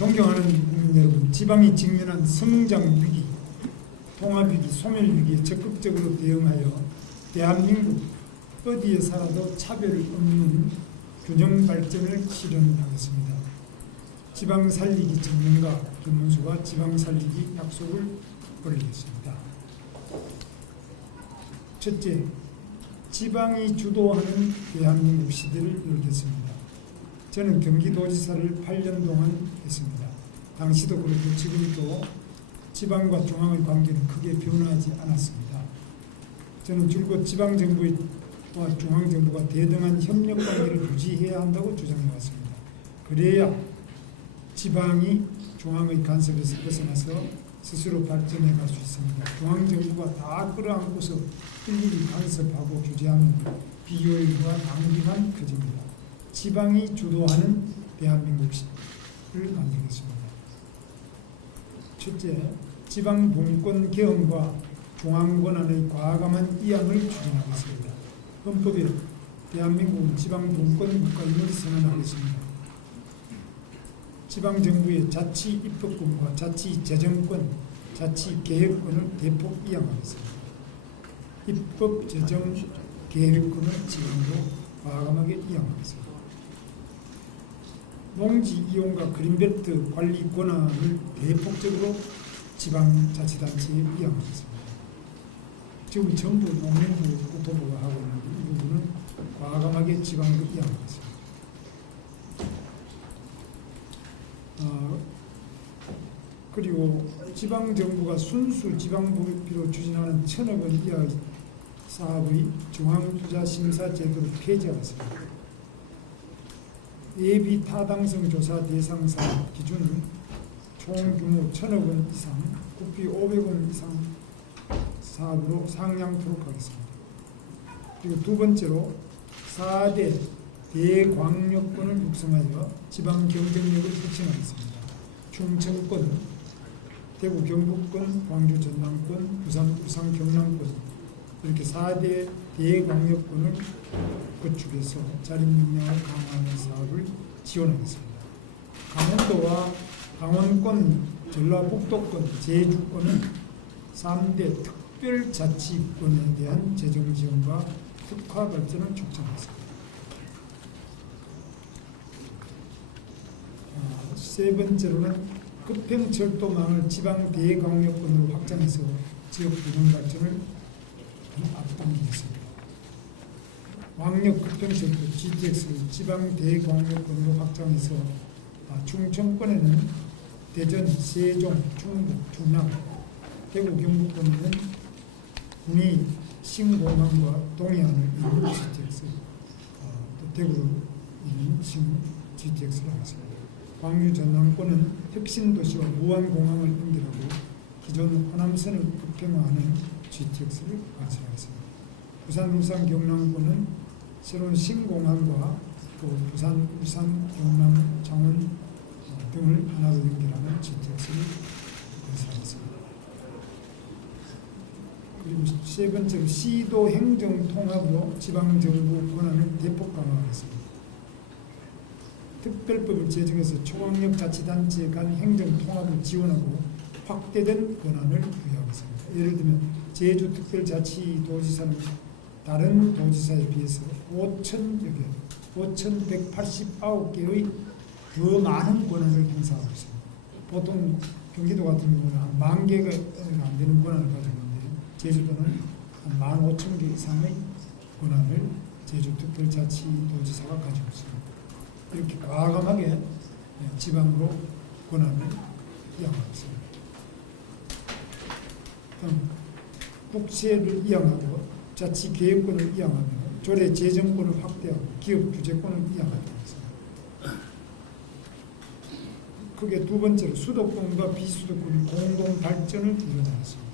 존경하는 국민 여러분, 지방이 직면한 성장 위기, 통합 위기, 소멸 위기에 적극적으로 대응하여 대한민국 어디에 살아도 차별 없는 균형 발전을 실현하겠습니다. 지방 살리기 전문가 김문수가 지방 살리기 약속을 올리겠습니다. 첫째, 지방이 주도하는 대한민국 시대를 열겠습니다. 저는 경기도지사를 8년 동안 했습니다. 당시도 그렇고 지금도 지방과 중앙의 관계는 크게 변하지 않았습니다. 저는 줄곧 지방정부와 중앙정부가 대등한 협력 관계를 유지해야 한다고 주장해 왔습니다. 그래야 지방이 중앙의 간섭에서 벗어나서 스스로 발전해 갈 수 있습니다. 중앙정부가 다 끌어안고서 일일이 간섭하고 규제하면 비효율과 낭비만 커집니다. 지방이 주도하는 대한민국을 만들겠습니다. 첫째, 지방 분권 개헌과 중앙 권한의 과감한 이양을 추진하겠습니다. 헌법에 대한민국은 지방 분권 국가임을 선언하겠습니다. 지방 정부의 자치 입법권과 자치 재정권, 자치 계획권을 대폭 이양하겠습니다. 입법 재정 계획권을 지금도 과감하게 이양하겠습니다. 농지 이용과 그린벨트 관리 권한을 대폭적으로 지방자치단체에 이양하겠습니다. 지금 정부 농림부 국토부가 하고 있는 이 부분은 과감하게 지방으로 이양하겠습니다. 어, 그리고 지방 정부가 순수 지방부로 추진하는 천억 원 이하 사업의 중앙투자 심사 제도를 폐지하겠습니다. 예비 타당성 조사 대상 사업 기준은 총 규모 천억 원 이상, 국비 500원 이상 사업으로 상향토록 하겠습니다. 그리고 두 번째로 4대 대광역권을 육성하여 지방 경쟁력을 혁신하겠습니다. 충청권, 대구 경북권, 광주 전남권, 부산 울산 경남권 이렇게 4대 대광역권을 구축해서 자립 역량을 강화하는 사업을 지원하겠습니다. 강원도와 강원권, 전라북도권, 제주권은 3대 특별자치권에 대한 재정 지원과 특화 발전을 촉진하겠습니다. 아, 세 번째로는 급행철도망을 지방 대광역권으로 확장해서 지역 균형 발전을 앞당기겠습니다. 왕역 급행철도 GTX를 지방 대광역권으로 확장해서 아, 충청권에는 대전, 세종, 충북, 충남, 대구, 경북권에는 군위, 신공항과 동해안을 잇는 GTX, 어, 또 대구로 있는 신 GTX를 하겠습니다. 광주 전남권은 혁신도시와 무안공항을 연결하고 기존 호남선을 급행화하는 GTX를 완성하겠습니다. 부산, 울산, 경남권은 새로운 신공항과 또 부산, 울산, 경남, 어, 등을 하나로 연결하는 GTX를 건설하겠습니다. 그리고 세 번째로 시도 행정 통합으로 지방 정부 권한을 대폭 강화하겠습니다. 특별법을 제정해서 초강력 자치단체 간 행정 통합을 지원하고 확대된 권한을 부여하겠습니다. 예를 들면 제주 특별자치도지사는 다른 도지사에 비해서 5천여 개, 5,189개의 더 많은 권한을 행사하고 있습니다. 보통 경기도 같은 경우는 한 만 개가 안 되는 권한을 가지고 있는데 제주도는 한 15,000개 이상의 권한을 제주 특별자치도지사가 가지고 있습니다. 이렇게 과감하게 예, 지방으로 권한을 이양하고 있습니다. 국세를 이양하고 자치 계획권을 이양하며 조례 재정권을 확대하고 기업 규제권을 이양하도록 하겠습니다. 크게 두 번째로 수도권과 비수도권 공동 발전을 이루어나겠습니다.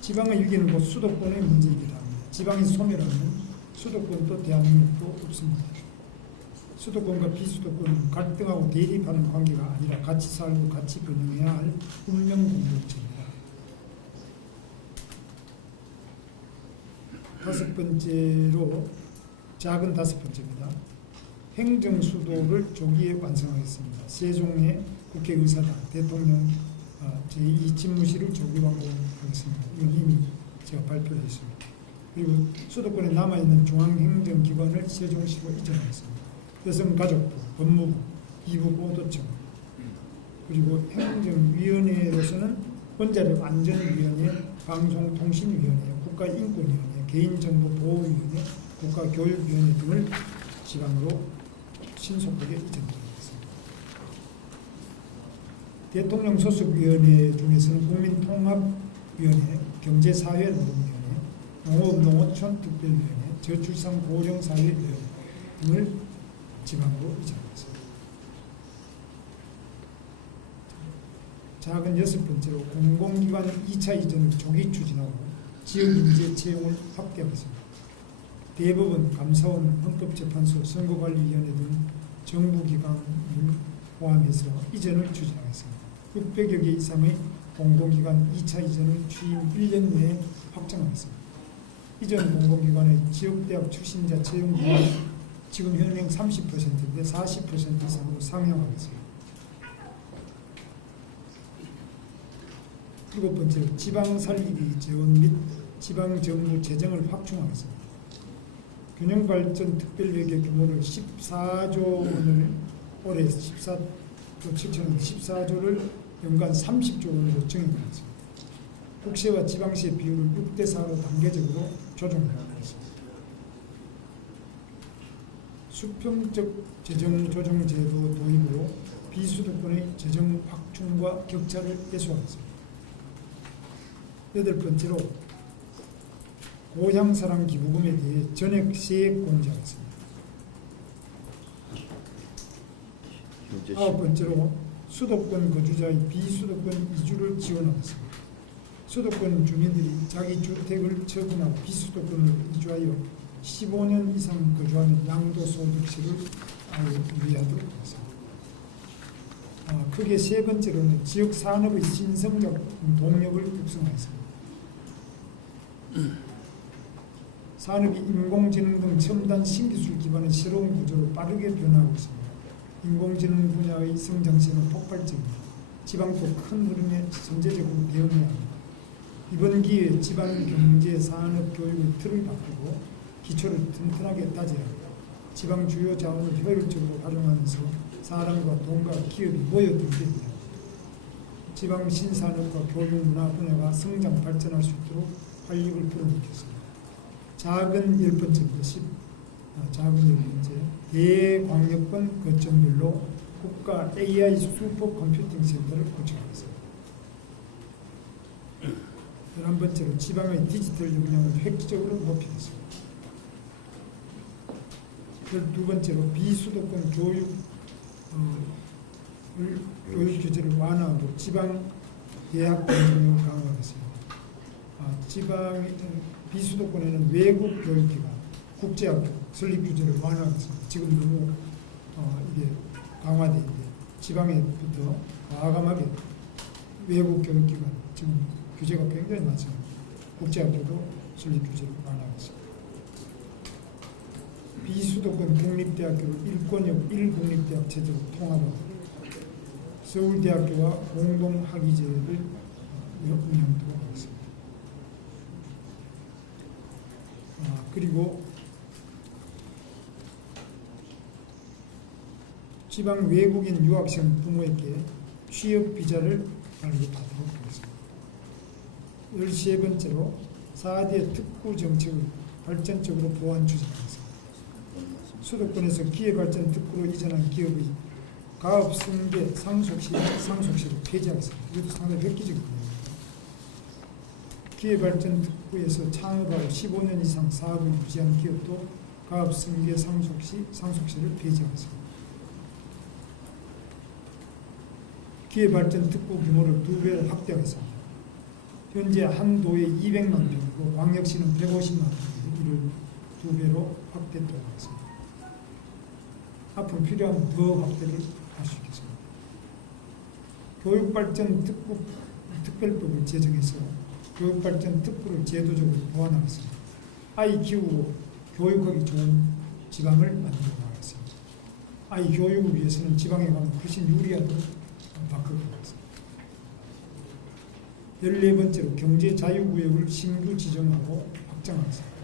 지방의 위기는 곧 수도권의 문제이기도 합니다. 지방이 소멸하면 수도권도 대한민국도 없습니다. 수도권과 비수도권은 갈등하고 대립하는 관계가 아니라 같이 살고 같이 병행해야 할 운명 공동체입니다. 다섯 번째로 작은 다섯 번째입니다. 행정 수도를 조기에 완성하겠습니다. 세종의 국회의사당 대통령 어, 제2 집무실을 조기 완공하겠습니다. 이건 이미 제가 발표했습니다. 그리고 수도권에 남아있는 중앙행정기관을 세종시로 이전하겠습니다. 여성가족부, 법무부, 기부보도청 그리고 행정위원회로서는 원자력 안전위원회, 방송통신위원회, 국가인권위원회, 개인정보보호위원회, 국가교육위원회 등을 지방으로 신속하게 이전하겠습니다. 대통령 소속위원회 중에서는 국민통합위원회, 경제사회노동위원회, 농업농어촌 특별위원회, 저출산 고령사회위원회 등을 지방으로 이전하겠습니다. 작은 여섯 번째로 공공기관 2차 이전을 조기 추진하고 지역 인재 채용을 확대하겠습니다. 대법원, 감사원, 헌법재판소, 선거관리위원회 등 정부기관을 포함해서 이전을 추진하겠습니다. 600여 개 이상의 공공기관 2차 이전을 취임 1년 내에 확정하겠습니다. 이전 공공기관의 지역대학 출신자 채용 비율 지금 현행 30%인데 40% 이상으로 상향하겠습니다. 일곱 번째로 지방 살리기 지원 및 지방 정부 재정을 확충하겠습니다. 균형 발전 특별회계 규모를 14조 원을 올해 14조 7천원 14조를 연간 30조 원으로 정해놓았습니다. 국세와 지방세 비율을 6대 4로 단계적으로 조정하겠습니다. 수평적 재정 조정 제도 도입으로 비수도권의 재정 확충과 격차를 해소하겠습니다. 여덟 번째로 고향사랑 기부금에 대해 전액 세액 공제하겠습니다. 아홉 번째로 수도권 거주자의 비수도권 이주를 지원하겠습니다. 수도권 주민들이 자기 주택을 처분하고 비수도권으로 이주하여 15년 이상 거주하면 양도소득세를 유의하도록 하겠습니다. 아, 크게 세 번째로는 지역 산업의 신성적 동력을 육성하겠습니다. 산업이 인공지능 등 첨단 신기술 기반의 새로운 구조로 빠르게 변화하고 있습니다. 인공지능 분야의 성장세는 폭발적입니다. 지방도 큰 흐름에 선제적으로 대응해야 합니다. 이번 기회에 지방 경제 산업 교육의 틀을 바꾸고 기초를 튼튼하게 다져야 합니다. 지방 주요 자원을 효율적으로 활용하면서 사람과 돈과 기업이 모여들게 합니다. 지방 신산업과 교육 문화 분야가 성장 발전할 수 있도록 활력을 불어넣겠습니다. 작은 열 번째 것이 어, 작은 열 번째 대광역권 거점별로 국가 AI 슈퍼 컴퓨팅 센터를 구축하겠습니다. 열한 번째로 지방의 디지털 역량을 획기적으로 높이겠습니다. 열두 번째로 비수도권 교육 어, 을- 교육 규제를 완화하고 지방 대학 경쟁력을 강화하겠습니다. 아, 지방 어, 비수도권에는 외국 교육기관, 국제학교 설립 규제를 완화하겠습니다. 지금 너무 어, 이게 강화돼 있는데 지방에부터 과감하게 외국 교육기관 지금 규제가 굉장히 많습니다. 국제학교도 설립 규제를 완화하겠습니다. 비수도권 국립대학교를 일권역 1국립대학 체제로 통합하고 서울대학교와 공동학위제를 운영토록 하겠습니다. 아, 그리고 지방 외국인 유학생 부모에게 취업 비자를 발급하도록 하겠습니다. 열세 번째로 4대 특구 정책을 발전적으로 보완 추진하겠습니다. 수도권에서 기회발전 특구로 이전한 기업의 가업 승계 상속시 상속시를 폐지하겠습니다. 이것도 상당히 획기적인 겁니다. 기회발전 특구에서 창업하고 15년 이상 사업을 유지한 기업도 가업 승계 상속시 상속시를 폐지하겠습니다. 기회발전 특구 규모를 두 배로 확대하겠습니다. 현재 한 도에 200만 평이고 광역시는 150만 평인데 이를 두 배로 확대토록 하겠습니다. 앞으로 필요하면 더 확대를 할 수 있겠습니다. 교육발전 특구 특별법을 제정해서 교육발전 특구를 제도적으로 보완하겠습니다. 아이 키우고 교육하기 좋은 지방을 만들어 나가겠습니다. 아이 교육을 위해서는 지방에 가면 훨씬 유리하도록 바꿔가겠습니다. 열네 번째로 경제 자유구역을 신규 지정하고 확장하겠습니다.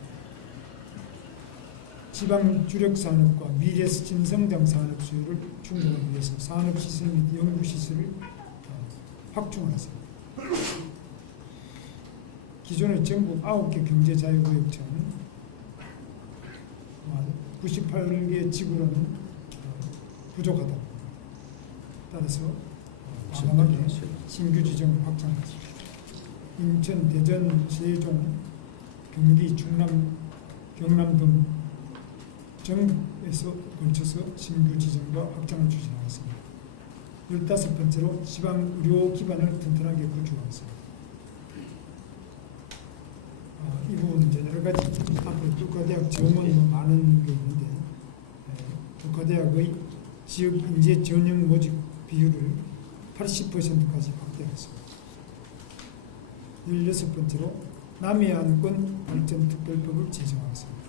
지방 주력 산업과 미래 진성장 산업 수요를 충족하기 위해서 산업 시설 및 연구 시설을 어, 확충하겠습니다. 기존의 전국 9개 경제 자유구역처럼 98개 지구로는 어, 부족하다. 따라서 과감하게 신규 지정을 확장하겠습니다. 인천, 대전, 세종, 경기, 충남, 경남 등 정에서 걸쳐서 신규 지정과 확장을 추진하겠습니다. 열다섯 번째로 지방 의료 기반을 튼튼하게 구축하겠습니다. 어, 이 부분은 이제 여러 가지 앞으로 국가대학 정원이 뭐 많은 게 있는데 에, 국가대학의 지역 인재 전형 모집 비율을 80%까지 확대하겠습니다. 16번째로 남해안권 발전 특별법을 제정하겠습니다.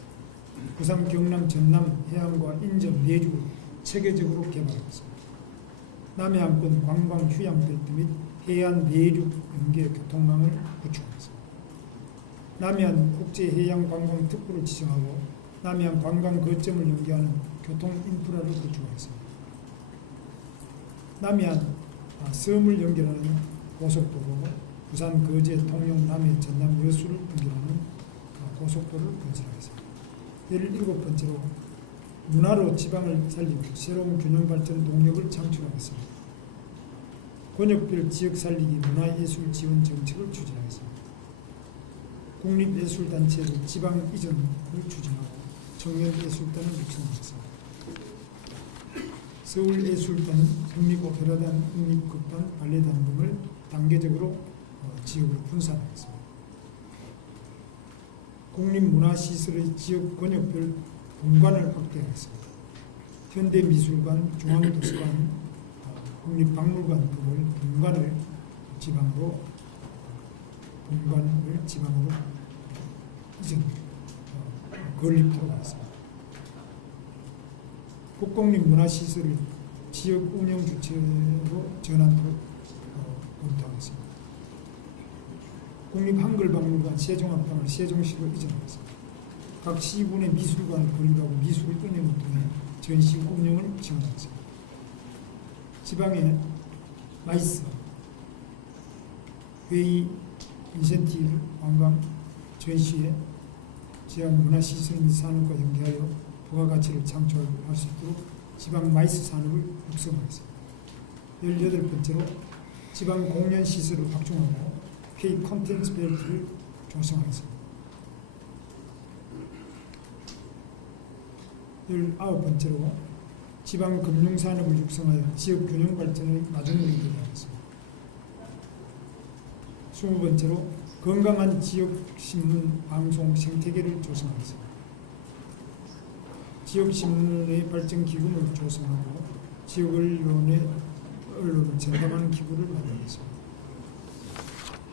부산, 경남, 전남, 해안과 인접 내륙을 체계적으로 개발하겠습니다. 남해안권 관광 휴양벨트 및 해안 내륙 연계 교통망을 구축하겠습니다. 남해안 국제해양관광 특구를 지정하고 남해안 관광 거점을 연계하는 교통 인프라를 구축하겠습니다. 남해안 아, 섬을 연결하는 고속도로 부산 거제 통영 남해 전남 여수를 연결하는 아, 고속도로를 건설하겠습니다. 17번째로 문화로 지방을 살리고 새로운 균형 발전 동력을 창출하겠습니다. 권역별 지역 살리기 문화예술 지원 정책을 추진하겠습니다. 국립예술단체를 지방 이전을 추진하고 청년예술단을 육성하겠습니다. 서울예술단은 국립오페라단, 국립극단, 발레단 등을 단계적으로 어, 지역으로 분산하겠습니다. 국립문화시설의 지역 권역별 공간을 확대하겠습니다. 현대미술관, 중앙도서관, 어, 국립박물관 등을 공간을 지방으로 공간을 지방으로 이전 어, 건립토록 하겠습니다. 국공립 문화시설을 지역 운영 주체로 전환토록 어, 검토하겠습니다. 국립한글박물관 세종합방을 세종시로 이전하겠습니다. 각 시군의 미술관을 건립하고 미술은행을 통해 전시 운영을 지원하겠습니다. 지방의 마이스, 회의, 인센티브, 관광, 전시회, 지방 문화시설 및 산업과 연계하여 부가가치를 창출할 수 있도록 지방 마이스 산업을 육성하겠습니다. 18번째로 지방 공연 시설을 확충하고 K 컨텐츠 벨트를 조성하겠습니다. 19번째로 지방 금융 산업을 육성하여 지역 균형 발전의 마중물이 되게 하겠습니다. 20번째로 건강한 지역 신문 방송 생태계를 조성하겠습니다. 지역 신문의 발전 기금을 조성하고 지역 언론의 언론을 전담하는 기구를 마련하겠습니다.